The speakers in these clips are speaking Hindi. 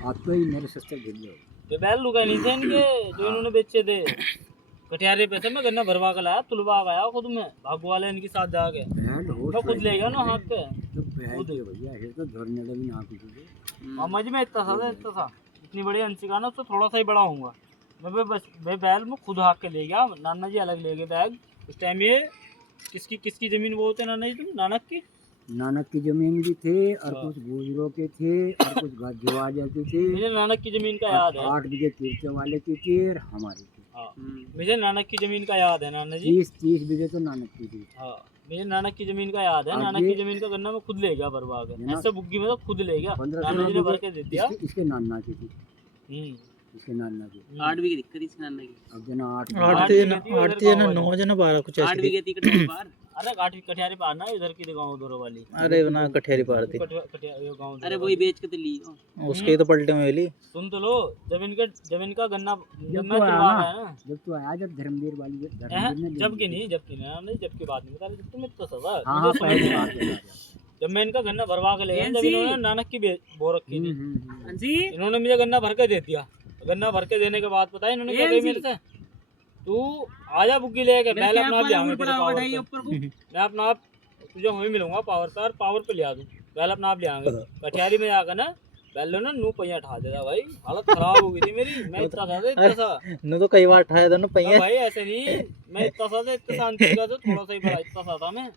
आप तो ही मेरे सस्ते गिर लो। ये बैल लुका नहीं थे इनके जो इन्होंने बेचे थे। कटियारे पैसे में गन्ना भरवा कर लाया, तुलवा गया खुद में, भागो वाले इनके साथ जाके बैल हो मैं खुद ले गया ना हाथ पे तो बैल के भैया ये तो धरने लगी ना कुछ। मामा जी मैं इतना सा इतनी बड़ी अंशी का ना उससे थोड़ा सा ही बड़ा हूँगा मैं बैल में खुद हाथ के ले गया। नाना जी अलग ले गए बैग उस टाइम। ये किसकी जमीन वो होते नाना जी तुम नानक की? नानक की जमीन भी थे और कुछ गुजरों के थे और कुछ गजवाजा के थे। मुझे नानक की जमीन का याद है। 8 बीघे किरचे वाले की थी और हमारी थी। हाँ मुझे नानक की जमीन का याद है नाना जी। 30 बीघे तो नानक की थी। हाँ मुझे नानक की जमीन का याद है। नानक की जमीन का गन्ना मैं खुद ले गया भरवा के, ऐसे बुग्गी में तो खुद ले गया। नाना जी ने भर के दे दिया। इसके नाना की थी, इसके नाना की 8 बीघे दिक्कत इसके नाना की। अब जना 8 8 जना 9 जना 12 कुछ 8 बीघे थी कटियारे पार। अरे कटियारे पार ना इधर की गाँव उधर वाली। अरे ना कठेरी पार थी। गाँव अरे वही बेच के तो ली उसके तो पलटे में ली। सुन तो लो जब इनका गन्ना जब तो आया ना, जब तो आया जब धर्मवीर वाली जब की नहीं जब की बात नहीं बता रही। जब तुम इतना सजा हाँ पहले बात बता रहा। जब मैं इनका गन्ना भरवा के ले गया, जब इन्होंने नानक की बो रखी थी, जी इन्होंने मुझे गन्ना भर के दे दिया। गन्ना भर के देने के बाद पता है इन्होंने क्या कही मेरे से? तू आजा बुग्गी लेके मैं अपना आप जाऊंगा तेरे पावर पे। मैं अपना आप तुझे वहीं मिलूंगा पावर पे और पावर पे ले आ दूं। बैल अपना आप ले आएंगे कटियारी में जाकर ना। बैल ना नू पहिया ठा देता भाई, हालत खराब हो गई थी मेरी। मैं इतना सा नो तो कई बार उठाया दोनों पहिया भाई ऐसे नहीं। मैं इतना शांति का तो थोड़ा सा ही बड़ा इतना सा था मैं।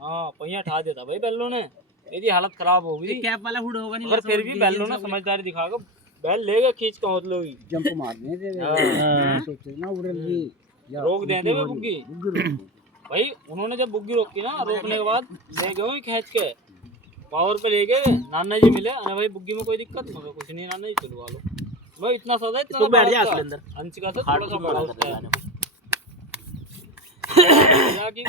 हाँ पहिया ठा देता भाई बैलों ने, मेरी हालत खराब हो गई। कैप वाला हुड होगा नहीं। मगर फिर भी बैलों ने समझदारी दिखाकर बैल लेगा खींच के मतलब ही जंप मारने दे सोचे ना उड़ल जी रोक दे दे बुग्गी। भाई उन्होंने जब बुग्गी रोकी ना, रोकने के बाद ले गए खींच के पावर पे ले गए। नाना जी मिले, अरे भाई बुग्गी में कोई दिक्कत मगर कुछ नहीं नाना जी चलवा लो। भाई इतना सा था तो बैठ जा इसके अंदर। अंशिका से थोड़ा सा बड़ा उसका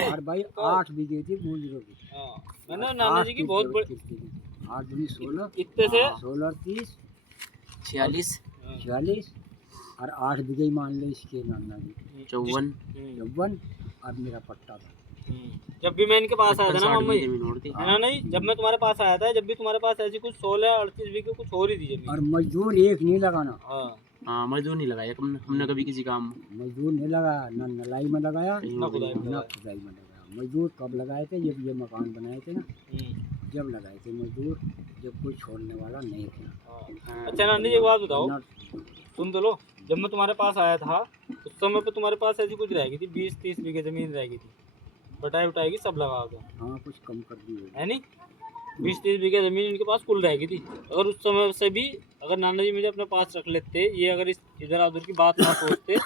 और भाई 8 बीघे थी गुजरों की। हाँ मैंने नाना जी की बहुत बड़ी 8 दूनी 16 इतने से 16 30 46 46 और 8 बीघे ही मान ले इसके नाना जी 54 और मेरा पट्टा था। जब भी मैं इनके पास आया था ना मम्मी है नहीं, जब मैं तुम्हारे पास आया था, जब भी तुम्हारे पास ऐसी कुछ 16-38 बीघे कुछ हो रही थी जमीन। और मजदूर एक नहीं लगाना। हाँ मजदूर नहीं लगाया हमने कभी किसी काम में। मजदूर नहीं लगाया, ना नलाई में लगाया ना खुदाई में लगाया। मजदूर कब लगाए थे? जब ये मकान बनाए थे ना, जब लगाए थे मजदूर, जब कोई छोड़ने वाला नहीं था। अच्छा नानी जी एक बात बताओ, सुन तो लो। जब मैं तुम्हारे पास आया था उस समय पे तुम्हारे पास ऐसी कुछ रह गई थी 20-30 बीघे जमीन रह गई थी, बटाई उठाएगी सब लगा के। हाँ कुछ कम कर दी है नहीं, 20-30 बीघे जमीन इनके पास कुल रह गई थी। अगर उस समय से भी अगर नाना जी मुझे अपने पास रख लेते, ये अगर इस इधर उधर की बात ना सोचते